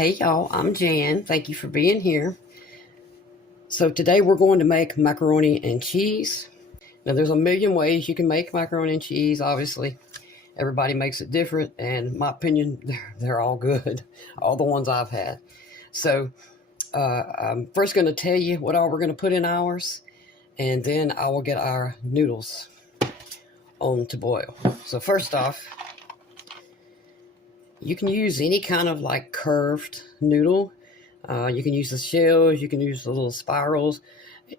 Hey y'all, I'm Jan. Thank you for being here. So today we're going to make macaroni and cheese. Now there's a million ways you can make macaroni and cheese. Obviously, everybody makes it different, and in my opinion, they're all good. All the ones I've had. So I'm first going to tell you what all we're going to put in ours, and then I will get our noodles on to boil. So first off, you can use any kind of like curved noodle. You can use the shells, you can use the little spirals.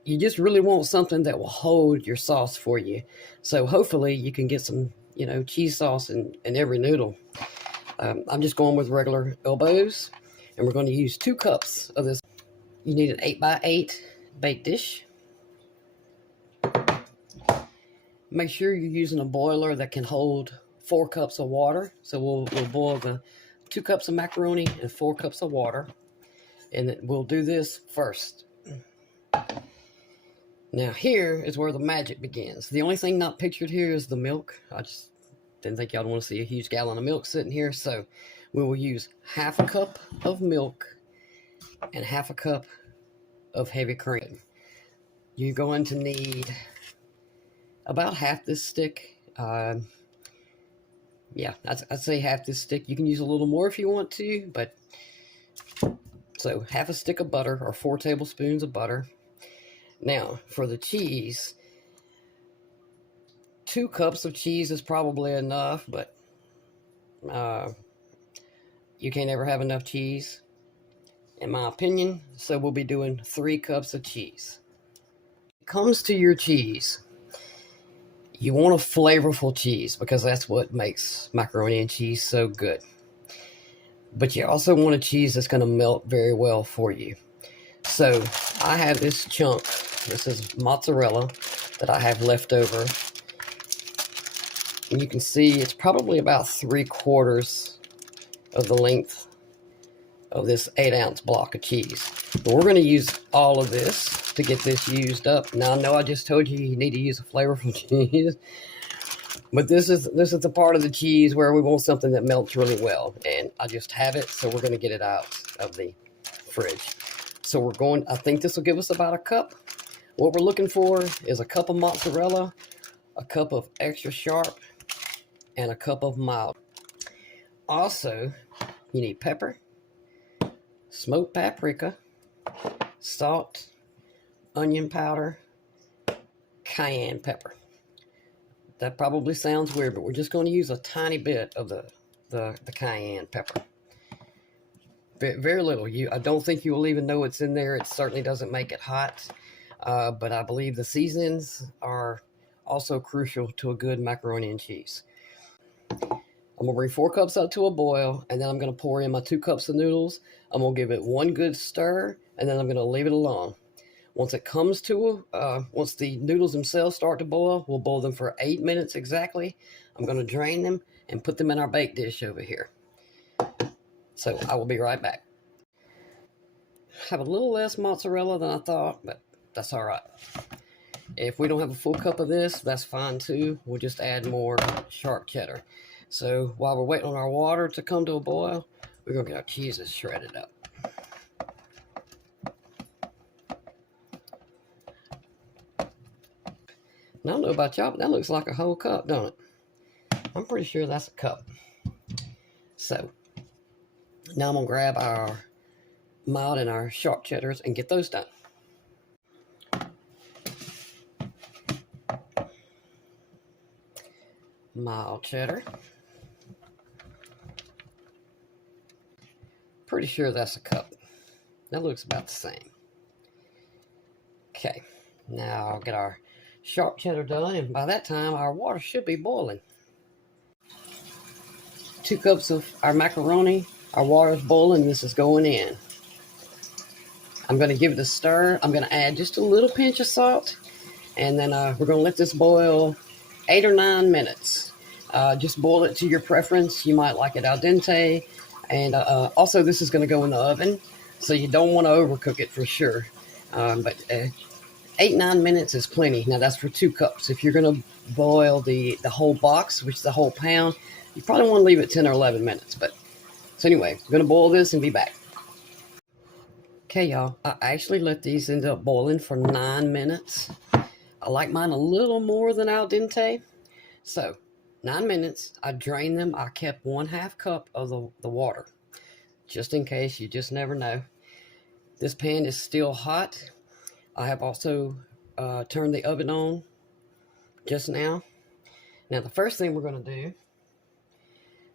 You just really want something that will hold your sauce for you. So hopefully you can get some, cheese sauce in every noodle. I'm just going with regular elbows, and we're going to use 2 cups of this. You need an 8x8 baked dish. Make sure you're using a boiler that can hold 4 cups of water. So we'll boil the 2 cups of macaroni and 4 cups of water. And we'll do this first. Now here is where the magic begins. The only thing not pictured here is the milk. I just didn't think y'all want to see a huge gallon of milk sitting here. So we will use half a cup of milk and half a cup of heavy cream. You're going to need about half this stick. Yeah, I'd say half this stick. You can use a little more if you want to, but so half a stick of butter, or 4 tablespoons of butter. Now for the cheese, 2 cups of cheese is probably enough, but you can't ever have enough cheese, in my opinion. So we'll be doing 3 cups of cheese. When it comes to your cheese, you want a flavorful cheese because that's what makes macaroni and cheese so good. But you also want a cheese that's going to melt very well for you. So I have this chunk. This is mozzarella that I have left over. And you can see it's probably about 3/4 of the length of this 8-ounce block of cheese. But we're going to use all of this to get this used up. Now I know I just told you need to use a flavorful cheese, but this is the part of the cheese where we want something that melts really well, and I just have it, so we're going to get it out of the fridge. So I think this will give us about a cup. What we're looking for is a cup of mozzarella, a cup of extra sharp, and a cup of mild. Also, you need pepper, smoked paprika, salt, onion powder, cayenne pepper. That probably sounds weird, but we're just going to use a tiny bit of the cayenne pepper. Very little. I don't think you will even know it's in there. It certainly doesn't make it hot, but I believe the seasonings are also crucial to a good macaroni and cheese. I'm going to bring 4 cups up to a boil, and then I'm going to pour in my 2 cups of noodles. I'm going to give it one good stir, and then I'm going to leave it alone. Once it comes to, once the noodles themselves start to boil, we'll boil them for 8 minutes exactly. I'm going to drain them and put them in our baked dish over here. So I will be right back. Have a little less mozzarella than I thought, but that's all right. If we don't have a full cup of this, that's fine too. We'll just add more sharp cheddar. So while we're waiting on our water to come to a boil, we're going to get our cheeses shredded up. Now, I don't know about y'all, but that looks like a whole cup, don't it? I'm pretty sure that's a cup. So now I'm going to grab our mild and our sharp cheddars and get those done. Mild cheddar. Pretty sure that's a cup. That looks about the same. Okay, now I'll get our sharp cheddar done, and by that time our water should be boiling. 2 cups of our macaroni. Our water is boiling. This is going in. I'm going to give it a stir. I'm going to add just a little pinch of salt, and then we're going to let this boil 8 or 9 minutes. Just boil it to your preference. You might like it al dente, and also this is going to go in the oven, so you don't want to overcook it for sure. But 8-9 minutes is plenty. Now that's for 2 cups. If you're going to boil the whole box, which is the whole pound, you probably want to leave it 10 or 11 minutes. But so anyway, I'm going to boil this and be back. Okay, y'all, I actually let these end up boiling for 9 minutes. I like mine a little more than al dente. So, 9 minutes, I drained them. I kept 1/2 cup of the water, just in case. You just never know. This pan is still hot. I have also turned the oven on just now. Now, the first thing we're going to do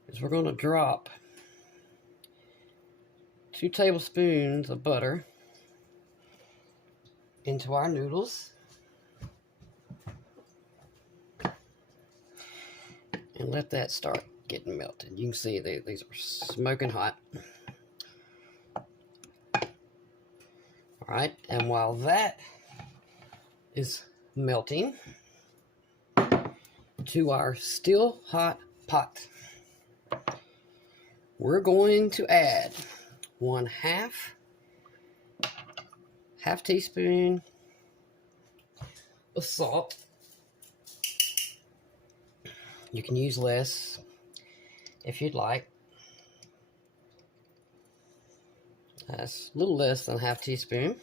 is we're going to drop 2 tablespoons of butter into our noodles. And let that start getting melted. You can see these are smoking hot. All right, and while that is melting to our still hot pot, we're going to add 1/2 teaspoon of salt. You can use less if you'd like. That's a little less than 1/2 teaspoon.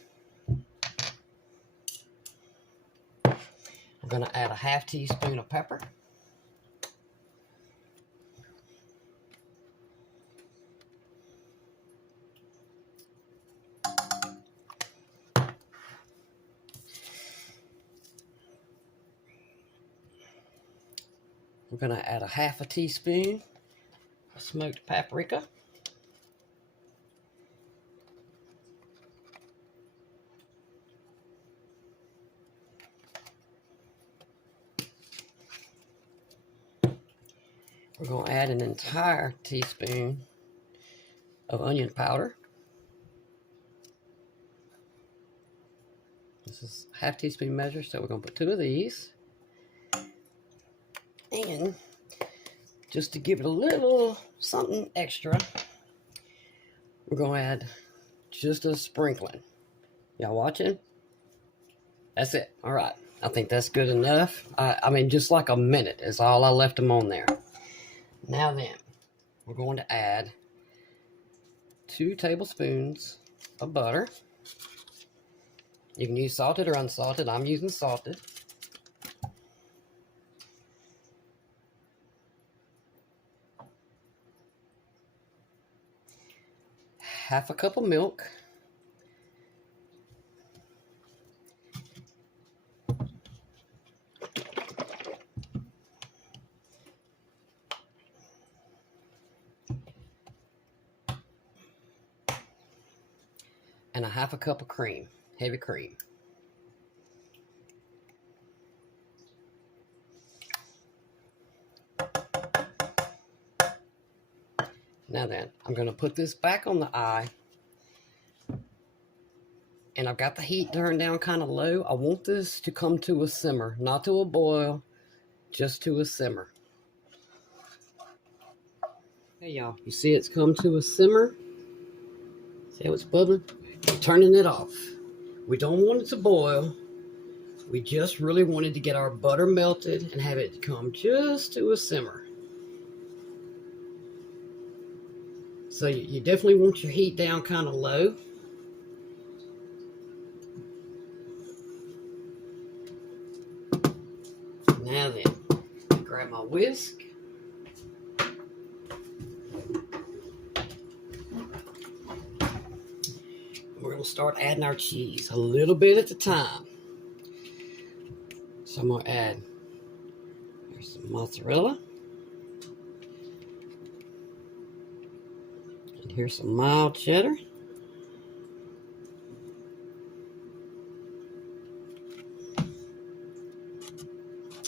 I'm going to add 1/2 teaspoon of pepper. We're going to add 1/2 teaspoon of smoked paprika. We're going to add an entire teaspoon of onion powder. This is 1/2 teaspoon measure, so we're going to put 2 of these. And just to give it a little something extra, we're going to add just a sprinkling. Y'all watching? That's it. All right. I think that's good enough. I mean, just like a minute is all I left them on there. Now then, we're going to add 2 tablespoons of butter. You can use salted or unsalted. I'm using salted. Half a cup of milk. And 1/2 cup of cream, heavy cream. Now then, I'm going to put this back on the eye. And I've got the heat turned down kind of low. I want this to come to a simmer, not to a boil, just to a simmer. Hey y'all, you see it's come to a simmer? See how it's bubbling? We're turning it off. We don't want it to boil. We just really wanted to get our butter melted and have it come just to a simmer. So you definitely want your heat down kind of low. Now then, grab my whisk. We're going to start adding our cheese a little bit at a time. So I'm going to add, there's some mozzarella. And here's some mild cheddar.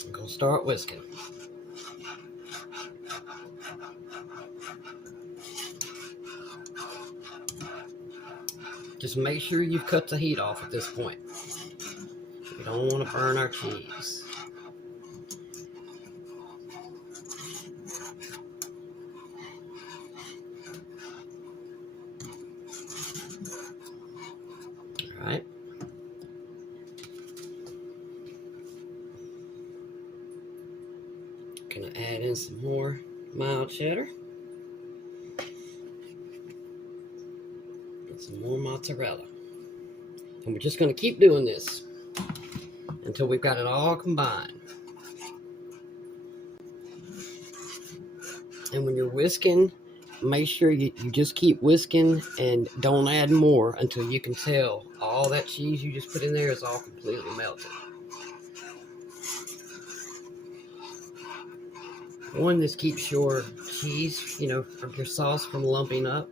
I'm going to start whisking. Just make sure you've cut the heat off at this point. We don't want to burn our cheese. All right. Gonna add in some more mild cheddar. And some more mozzarella. And we're just going to keep doing this until we've got it all combined. And when you're whisking, make sure you just keep whisking and don't add more until you can tell all that cheese you just put in there is all completely melted. One, this keeps your cheese, you know, from your sauce from lumping up,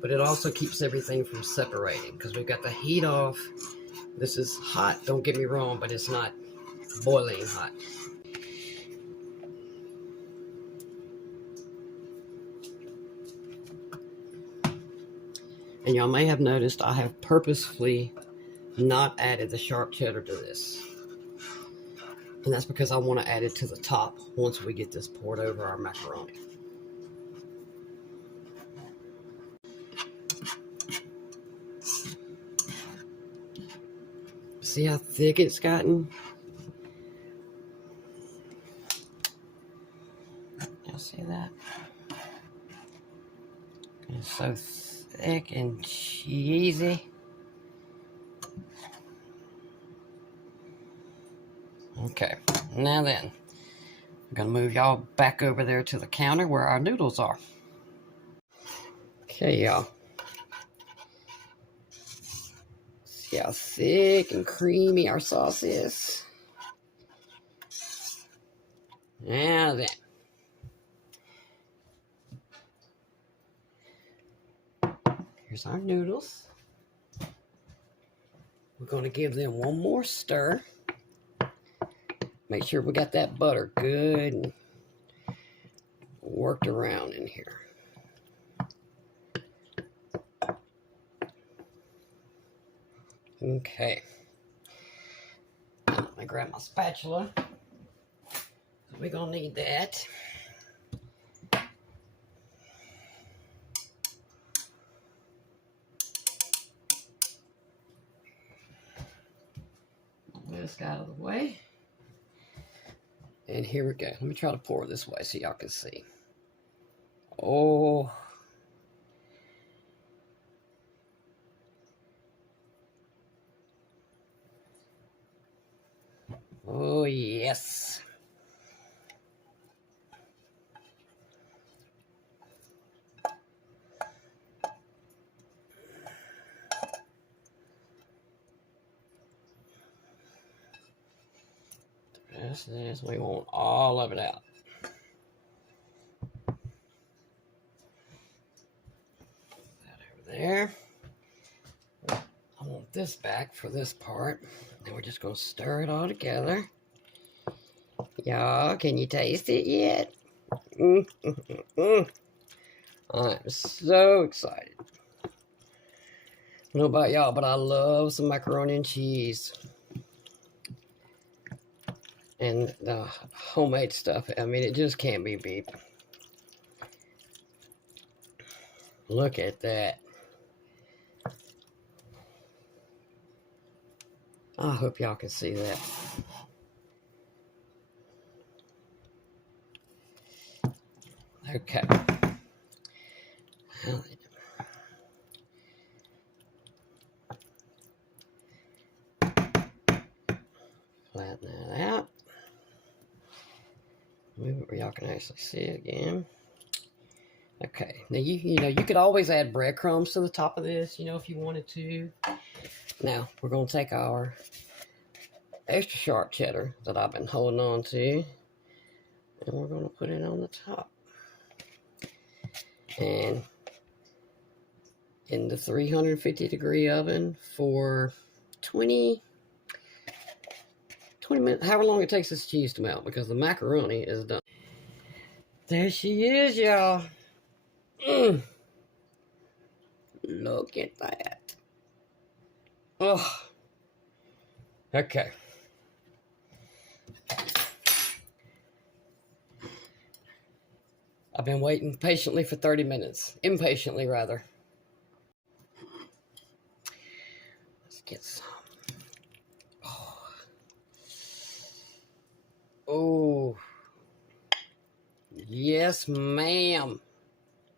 but it also keeps everything from separating because we've got the heat off. This is hot, don't get me wrong, but it's not boiling hot. And y'all may have noticed I have purposefully not added the sharp cheddar to this. And that's because I want to add it to the top once we get this poured over our macaroni. See how thick it's gotten? Y'all see that? It's so thick and cheesy. Okay, now then, I'm gonna move y'all back over there to the counter where our noodles are. Okay, y'all. See how thick and creamy our sauce is. Now then. Here's our noodles. We're going to give them one more stir. Make sure we got that butter good and worked around in here. Okay. I'm going to grab my spatula. We're going to need that. This out of the way. And here we go. Let me try to pour this way so y'all can see. Oh. Oh, yes. This, we want all of it out. That over there. I want this back for this part. Then we're just going to stir it all together. Y'all, can you taste it yet? I'm so excited. I don't know about y'all, but I love some macaroni and cheese. And the homemade stuff, I mean, it just can't be beat. Look at that. I hope y'all can see that. Okay. Flatten that out. Move it where y'all can actually see it again. Okay, now you know you could always add breadcrumbs to the top of this, you know, if you wanted to. Now we're gonna take our extra sharp cheddar that I've been holding on to, and we're gonna put it on the top. And in the 350-degree oven for 20 minutes, however long it takes this cheese to melt, because the macaroni is done. There she is, y'all. Look at that. Oh. Okay. I've been waiting patiently for 30 minutes. Impatiently, rather. Let's get some. Oh. Oh. Yes, ma'am.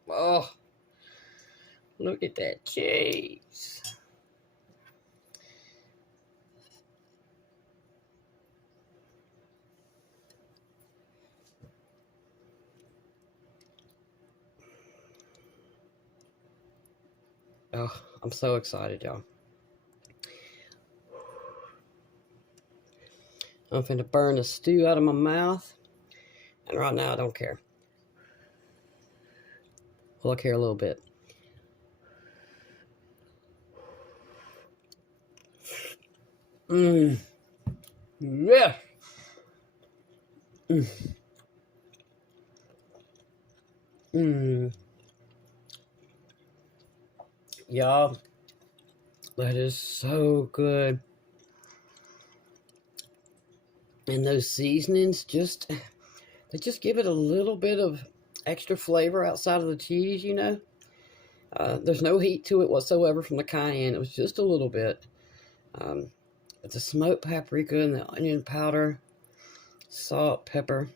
Oh. Look at that cheese. Oh, I'm so excited, y'all. I'm finna burn the stew out of my mouth. And right now, I don't care. Well, I care a little bit. Mmm. Yeah. Mmm. Mmm. Y'all, that is so good. And those seasonings they just give it a little bit of extra flavor outside of the cheese, you know. There's no heat to it whatsoever from the cayenne. It was just a little bit. Um, but the smoked paprika and the onion powder, salt, pepper.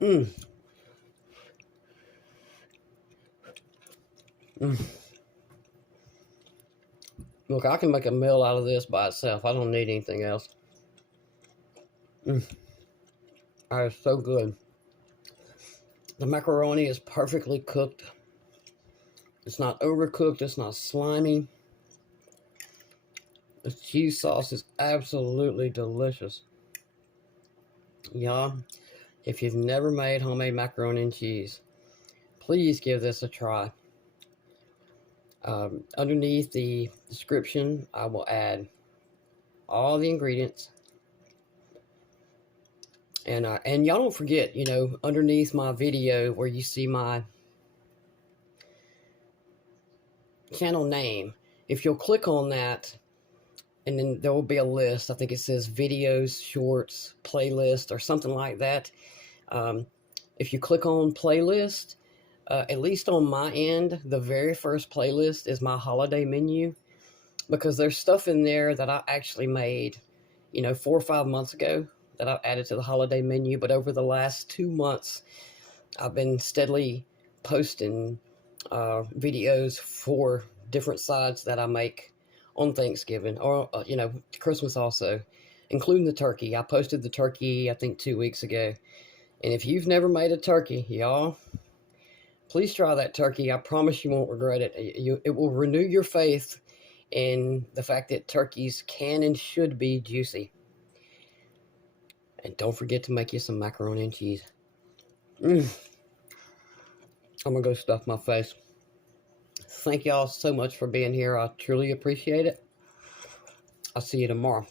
Mmm. Mmm. Look, I can make a meal out of this by itself. I don't need anything else. Mmm. That is so good. The macaroni is perfectly cooked. It's not overcooked. It's not slimy. The cheese sauce is absolutely delicious. Y'all, if you've never made homemade macaroni and cheese, please give this a try. Underneath the description, I will add all the ingredients. And y'all don't forget, you know, underneath my video where you see my channel name, if you'll click on that, and then there will be a list. I think it says videos, shorts, playlist, or something like that. If you click on playlist, at least on my end, the very first playlist is my holiday menu, because there's stuff in there that I actually made, you know, 4 or 5 months ago that I've added to the holiday menu. But over the last 2 months, I've been steadily posting videos for different sides that I make on Thanksgiving, or you know, Christmas also, including the turkey. I posted the turkey, I think, 2 weeks ago. And if you've never made a turkey, y'all, please try that turkey. I promise you won't regret it. It will renew your faith in the fact that turkeys can and should be juicy. And don't forget to make you some macaroni and cheese. I'm gonna go stuff my face. Thank y'all so much for being here. I truly appreciate it. I'll see you tomorrow.